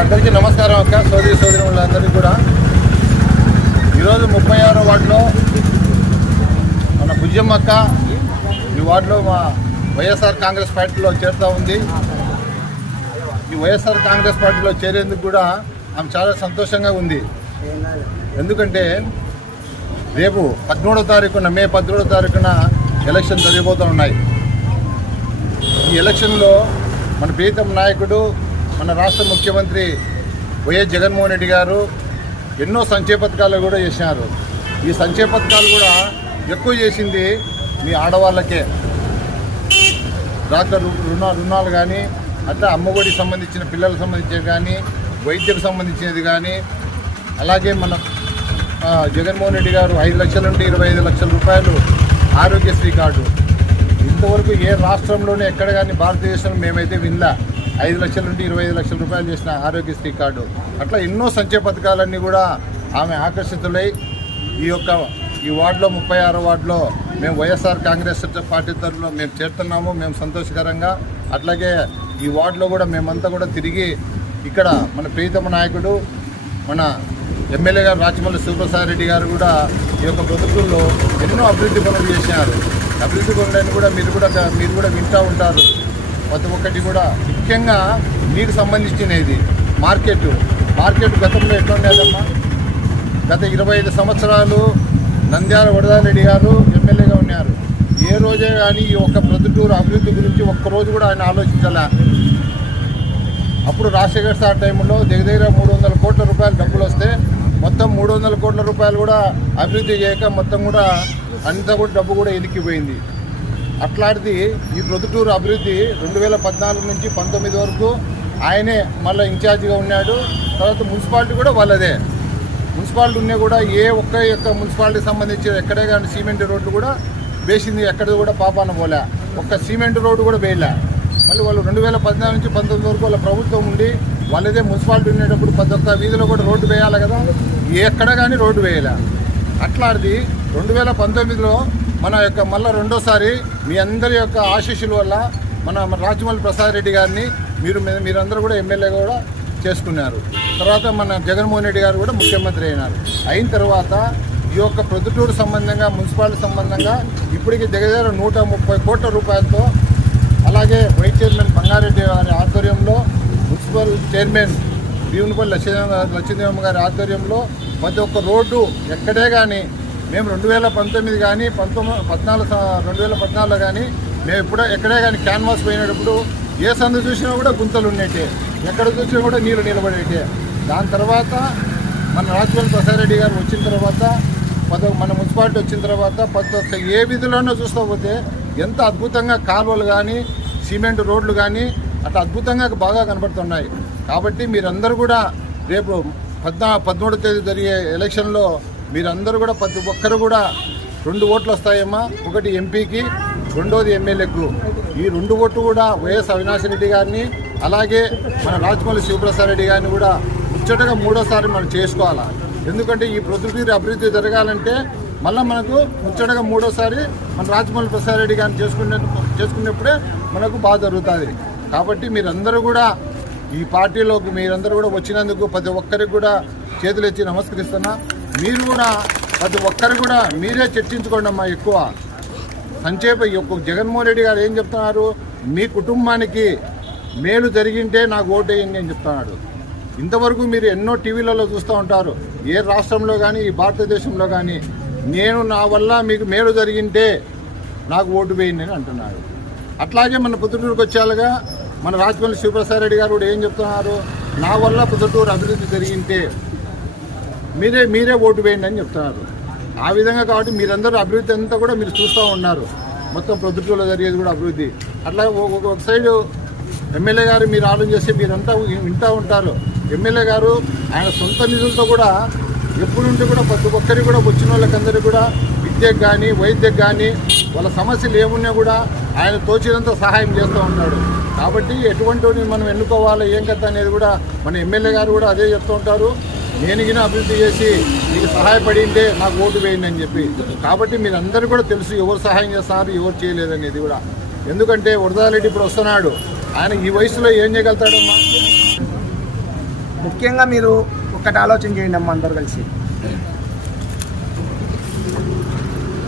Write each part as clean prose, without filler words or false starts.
అందరికీ నమస్కారం అక్క, సోదరులందరికీ కూడా. ఈరోజు 36వ వార్డులో మన బుజ్జమ్మ అక్క ఈ వార్డులో మా వైఎస్ఆర్ కాంగ్రెస్ పార్టీలో చేరుతూ ఉంది. ఈ వైఎస్ఆర్ కాంగ్రెస్ పార్టీలో చేరేందుకు కూడా ఆమె చాలా సంతోషంగా ఉంది. ఎందుకంటే రేపు 13వ తారీఖున మే 13వ తారీఖున ఎలక్షన్ జరిగిపోతూ ఉన్నాయి. ఈ ఎలక్షన్లో మన ప్రీతం నాయకుడు మన రాష్ట్ర ముఖ్యమంత్రి వైఎస్ జగన్మోహన్ రెడ్డి గారు ఎన్నో సంక్షేమ పథకాలు కూడా చేసినారు. ఈ సంక్షేమ పథకాలు కూడా ఎక్కువ చేసింది మీ ఆడవాళ్ళకే. డాక్టర్ రుణాలు కానీ, అట్లా అమ్మఒడికి సంబంధించిన పిల్లలకు సంబంధించినవి కానీ, వైద్యకు సంబంధించినది కానీ, అలాగే మన జగన్మోహన్ రెడ్డి గారు 5 లక్షల నుండి 25 లక్షల రూపాయలు ఆరోగ్యశ్రీ కార్డు. ఇంతవరకు ఏ రాష్ట్రంలోనే ఎక్కడ కానీ భారతదేశంలో మేమైతే వినలా 5 లక్షల నుండి 25 లక్షల రూపాయలు చేసిన ఆరోగ్యశ్రీ కార్డు. అట్లా ఎన్నో సంక్షేమ పథకాలన్నీ కూడా ఆమె ఆకర్షితులై ఈ వార్డులో 36వ వార్డులో మేము వైఎస్ఆర్ కాంగ్రెస్ పార్టీ తరఫున మేము చేరుతున్నాము. మేము సంతోషకరంగా అట్లాగే ఈ వార్డులో కూడా మేమంతా కూడా తిరిగి ఇక్కడ మన ప్రీతమ నాయకుడు మన ఎమ్మెల్యే గారు రాచమల్లి శివప్రసాద్ రెడ్డి గారు కూడా ఈ యొక్క బ్రతుకుల్లో ఎన్నో అభివృద్ధి పనులు చేసినారు. అభివృద్ధి పనులని కూడా మీరు కూడా వింటూ ఉంటారు. ప్రతి ఒక్కటి కూడా ముఖ్యంగా మీకు సంబంధించినది మార్కెట్ గతంలో ఎట్లా ఉండేదమ్మా? గత 25 సంవత్సరాలు నంద్యాల వరదారెడ్డి గారు ఎమ్మెల్యేగా ఉన్నారు. ఏ రోజే కానీ ఈ ఒక్క ప్రొద్దుటూరు అభివృద్ధి గురించి ఒక్కరోజు కూడా ఆయన ఆలోచించాల. అప్పుడు రాజశేఖర్ సార్ టైంలో దగ్గర 300 కోట్ల రూపాయలు డబ్బులు వస్తే మొత్తం 300 కోట్ల రూపాయలు కూడా అభివృద్ధి చేయక మొత్తం కూడా అంతా కూడా డబ్బు కూడా ఎనికిపోయింది. అట్లాంటిది ఈ ప్రొద్దుటూరు అభివృద్ధి 2014 నుంచి 19 వరకు ఆయనే మళ్ళీ ఇన్ఛార్జిగా ఉన్నాడు. తర్వాత మున్సిపాలిటీ కూడా వాళ్ళదే. మున్సిపాలిటీ ఉన్నా కూడా ఏ ఒక్క యొక్క మున్సిపాలిటీకి సంబంధించి ఎక్కడే కానీ సిమెంట్ రోడ్లు కూడా వేసింది ఎక్కడ కూడా పాపాన పోలే. ఒక్క సిమెంట్ రోడ్డు కూడా వేయలే. మళ్ళీ వాళ్ళు 2014 నుంచి 19 వరకు వాళ్ళ ప్రభుత్వం ఉండి వాళ్ళదే మున్సిపాలిటీ ఉండేటప్పుడు ప్రతి ఒక్క వీధిలో కూడా రోడ్డు వేయాలి కదా, ఎక్కడ కానీ రోడ్డు వేయలే. అట్లాంటిది 2019లో మన యొక్క మళ్ళీ రెండోసారి మీ అందరి యొక్క ఆశీస్సుల వల్ల మన రాచమల్లి ప్రసాద్ రెడ్డి గారిని మీరందరూ కూడా ఎమ్మెల్యేగా కూడా చేసుకున్నారు. తర్వాత మన జగన్మోహన్ రెడ్డి గారు కూడా ముఖ్యమంత్రి అయినారు. అయిన తర్వాత ఈ యొక్క ప్రొద్దుటూరు సంబంధంగా మున్సిపాలిటీ సంబంధంగా ఇప్పటికీ దగ్గర 130 కోట్ల రూపాయలతో, అలాగే వైస్ చైర్మన్ బంగారెడ్డి గారి ఆధ్వర్యంలో, మున్సిపల్ చైర్మన్ భీమునిపల్లి లక్ష్మీదేవమ్మ గారి ఆధ్వర్యంలో ప్రతి ఒక్క రోడ్డు ఎక్కడే కానీ మేము 2019 కానీ 2014 కానీ మేము ఎక్కడే కానీ క్యాన్వాస్ పోయినప్పుడు ఏ సందు చూసినా కూడా గుంతలు ఉండేటే, ఎక్కడ చూసినా కూడా నీళ్ళు నిలబడేటే. దాని తర్వాత మన రాచమల్లి ప్రసాద్ రెడ్డి గారు వచ్చిన తర్వాత మన మున్సిపాలిటీ వచ్చిన తర్వాత ప్రతి ఒక్క ఏ విధుల్లోనో చూస్తూ పోతే ఎంత అద్భుతంగా కాలువలు కానీ సిమెంట్ రోడ్లు కానీ అట్లా అద్భుతంగా బాగా కనబడుతున్నాయి. కాబట్టి మీరందరూ కూడా రేపు 13వ తేదీ జరిగే ఎలక్షన్లో మీరందరూ కూడా ప్రతి ఒక్కరు కూడా 2 ఓట్లు వస్తాయమ్మా. ఒకటి ఎంపీకి, రెండోది ఎమ్మెల్యేకు. ఈ 2 ఓట్లు కూడా వైఎస్ అవినాష్ రెడ్డి గారిని అలాగే మన రాచమల్లి శివప్రసాద్ రెడ్డి గారిని కూడా ముచ్చటగా 3వసారి మనం చేసుకోవాలా. ఎందుకంటే ఈ ప్రొద్దుటూరు అభివృద్ధి జరగాలంటే మళ్ళీ మనకు ముచ్చటగా 3వసారి మన రాచమల్లి ప్రసాద్ రెడ్డి గారిని చేసుకున్నప్పుడే మనకు బాగా జరుగుతుంది. కాబట్టి మీరందరూ కూడా ఈ పార్టీలోకి మీరందరూ కూడా వచ్చినందుకు ప్రతి ఒక్కరికి కూడా చేతులు ఇచ్చి నమస్కరిస్తున్నా. మీరు కూడా ప్రతి ఒక్కరు కూడా మీరే చర్చించుకోండి అమ్మా. ఎక్కువ జగన్మోహన్ రెడ్డి గారు ఏం చెప్తున్నారు? మీ కుటుంబానికి మేలు జరిగింటే నాకు ఓటు వేయండి అని చెప్తున్నాడు. ఇంతవరకు మీరు ఎన్నో టీవీలలో చూస్తూ ఉంటారు. ఏ రాష్ట్రంలో కానీ ఈ భారతదేశంలో కానీ నా వల్ల మీకు మేలు జరిగింటే నాకు ఓటు వేయండి అని అంటున్నారు. అట్లాగే మన పొద్దుటూరుకు వచ్చేలాగా మన రాచమల్లి శివప్రసాద్ రెడ్డి గారు కూడా ఏం చెప్తున్నారు? నా వల్ల పొద్దుటూరు అభివృద్ధి జరిగింటే మీరే ఓటు వేయండి అని చెప్తున్నారు. ఆ విధంగా కాబట్టి మీరందరూ అభివృద్ధి అంతా కూడా మీరు చూస్తూ ఉన్నారు. మొత్తం ప్రొద్దుటూరులో జరిగేది కూడా అభివృద్ధి. అట్లా ఒక సైడు ఎమ్మెల్యే గారు మీరు ఆలోచన చేస్తే మీరంతా వింటూ ఉంటారు. ఎమ్మెల్యే గారు ఆయన సొంత నిధులతో కూడా ఎప్పుడుంటే కూడా ప్రతి ఒక్కరికి కూడా వచ్చిన వాళ్ళకందరికీ కూడా విద్యకు కానీ వైద్యకు కానీ వాళ్ళ సమస్యలు ఏమున్నా కూడా ఆయన తోచినంత సహాయం చేస్తూ ఉన్నాడు. కాబట్టి ఎటువంటి మనం ఎన్నుకోవాలి ఏం కథ అనేది కూడా మన ఎమ్మెల్యే గారు కూడా అదే చెప్తూ ఉంటారు. నేను గిన అభివృద్ధి చేసి మీకు సహాయపడి ఉంటే నాకు ఓటు వేయండి అని చెప్పి. కాబట్టి మీరందరూ కూడా తెలుసు ఎవరు సహాయం చేస్తున్నారు ఎవరు చేయలేదనేది కూడా. ఎందుకంటే వరదారెడ్డి ఇప్పుడు వస్తున్నాడు, ఆయన ఈ వయసులో ఏం చేయగలుగుతాడమ్మా? ముఖ్యంగా మీరు ఒక్కటి ఆలోచన చేయండి అమ్మ, అందరూ కలిసి.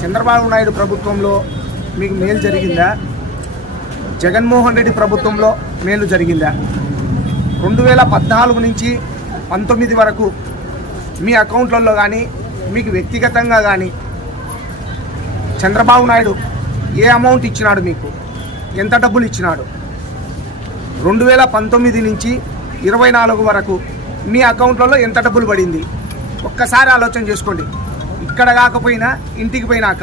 చంద్రబాబు నాయుడు ప్రభుత్వంలో మీకు మేలు జరిగిందా? జగన్మోహన్ రెడ్డి ప్రభుత్వంలో మేలు జరిగిందా? 2014 నుంచి 19 వరకు మీ అకౌంట్లలో కానీ మీకు వ్యక్తిగతంగా కానీ చంద్రబాబు నాయుడు ఏ అమౌంట్ ఇచ్చినాడు, మీకు ఎంత డబ్బులు ఇచ్చినాడు? 2019 నుంచి 24 వరకు మీ అకౌంట్లలో ఎంత డబ్బులు పడింది? ఒక్కసారి ఆలోచన చేసుకోండి. ఇక్కడ కాకపోయినా ఇంటికి పోయినాక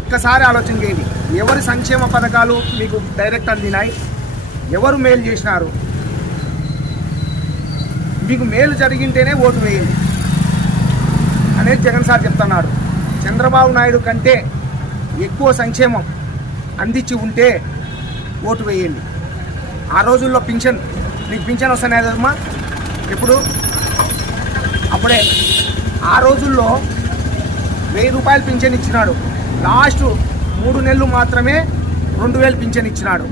ఒక్కసారి ఆలోచన చేయండి. ఎవరి సంక్షేమ పథకాలు మీకు డైరెక్ట్ అందినాయి? ఎవరు మేలు చేసినారు? మీకు మేలు జరిగింటేనే ఓటు వేయండి అనేది జగన్ సార్ చెప్తున్నాడు. చంద్రబాబు నాయుడు కంటే ఎక్కువ సంక్షేమం అందించి ఉంటే ఓటు వేయండి. ఆ రోజుల్లో పింఛన్, మీకు పింఛన్ వస్తానే కదమ్మా ఎప్పుడు? అప్పుడే ఆ రోజుల్లో 1000 రూపాయలు పింఛన్ ఇచ్చినాడు. లాస్ట్ 3 నెలలు మాత్రమే 2000 పింఛన్ ఇచ్చినాడు.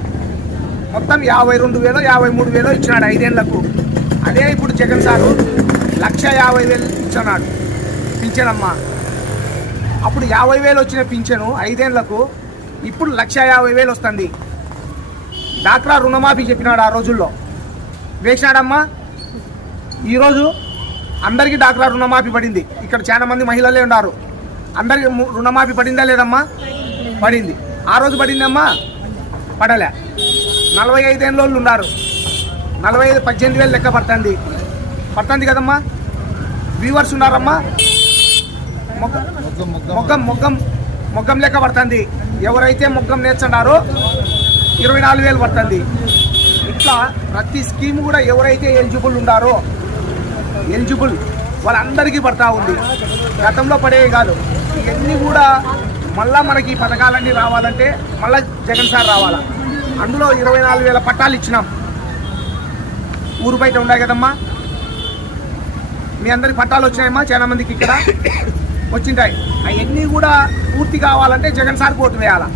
మొత్తం 52,000 53,000 ఇచ్చినాడు 5 ఏళ్లకు. అదే ఇప్పుడు జగన్ సారు 1,50,000 ఇచ్చినాడు పింఛనమ్మ. అప్పుడు 50,000 వచ్చిన పింఛను 5 ఏళ్లకు, ఇప్పుడు 1,50,000 వస్తుంది. డాక్రా రుణమాఫీ చెప్పినాడు ఆ రోజుల్లో, వేసినాడమ్మా. ఈరోజు అందరికీ డాక్రా రుణమాఫీ పడింది. ఇక్కడ చాలా మంది మహిళలే ఉన్నారు. అందరికి రుణమాఫీ పడిందా లేదమ్మా? పడింది. ఆ రోజు పడిందమ్మా? పడలే. 45 ఏళ్ళ వాళ్ళు ఉన్నారు. 45 18,000 లెక్క పడుతుంది కదమ్మా. వ్యూవర్స్ ఉన్నారమ్మా. మొగ్గం లెక్క పడుతుంది. ఎవరైతే మొగ్గం నేర్చున్నారో 24,000 పడుతుంది. ఇట్లా ప్రతి స్కీమ్ కూడా ఎవరైతే ఎలిజిబుల్ ఉన్నారో వాళ్ళందరికీ పడతా ఉంది. గతంలో పడేవి కాదు. ఇవన్నీ కూడా మళ్ళా మనకి ఈ పథకాలన్నీ రావాలంటే మళ్ళీ జగన్ సార్ రావాలా. అందులో 24,000 పట్టాలు ఇచ్చినాం. ఊరు బయట ఉన్నాయి కదమ్మా. మీ అందరికి పట్టాలు వచ్చినాయమ్మా. చాలా మందికి ఇక్కడ వచ్చింటాయి. అవన్నీ కూడా పూర్తి కావాలంటే జగన్ సార్ ఓటు వేయాలా.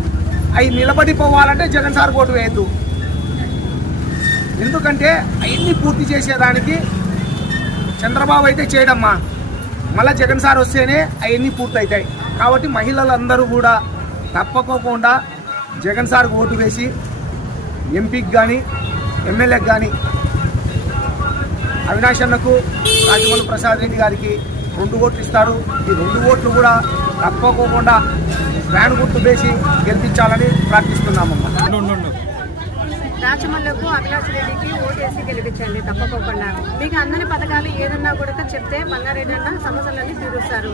అవి నిలబడిపోవాలంటే జగన్ సార్ ఓటు వేయద్దు. ఎందుకంటే అవన్నీ పూర్తి చేసేదానికి చంద్రబాబు అయితే చేయడమ్మా. మళ్ళీ జగన్ సార్ వస్తేనే అవన్నీ పూర్తవుతాయి. కాబట్టి మహిళలందరూ కూడా తప్పకోకుండా జగన్ సార్కి ఓటు వేసి ఎంపీకి కానీ ఎమ్మెల్యేకి కానీ అవినాష్ అన్నకు రాజమౌళి ప్రసాద్ రెడ్డి గారికి 2 ఓట్లు ఇస్తారు. ఈ 2 ఓట్లు కూడా తప్పకోకుండా ఫ్యాన్ గుర్తు వేసి గెలిపించాలని ప్రార్థిస్తున్నామమ్మా. రాచమల్లకు అవినాష్ రెడ్డికి ఓటేసి గెలిపించండి తప్పకోకుండా. మీకు అందని పథకాలు ఏదన్నా కూడా చెప్తే బంగారెడ్డి అన్న సమస్యలన్నీ తీరుస్తారు.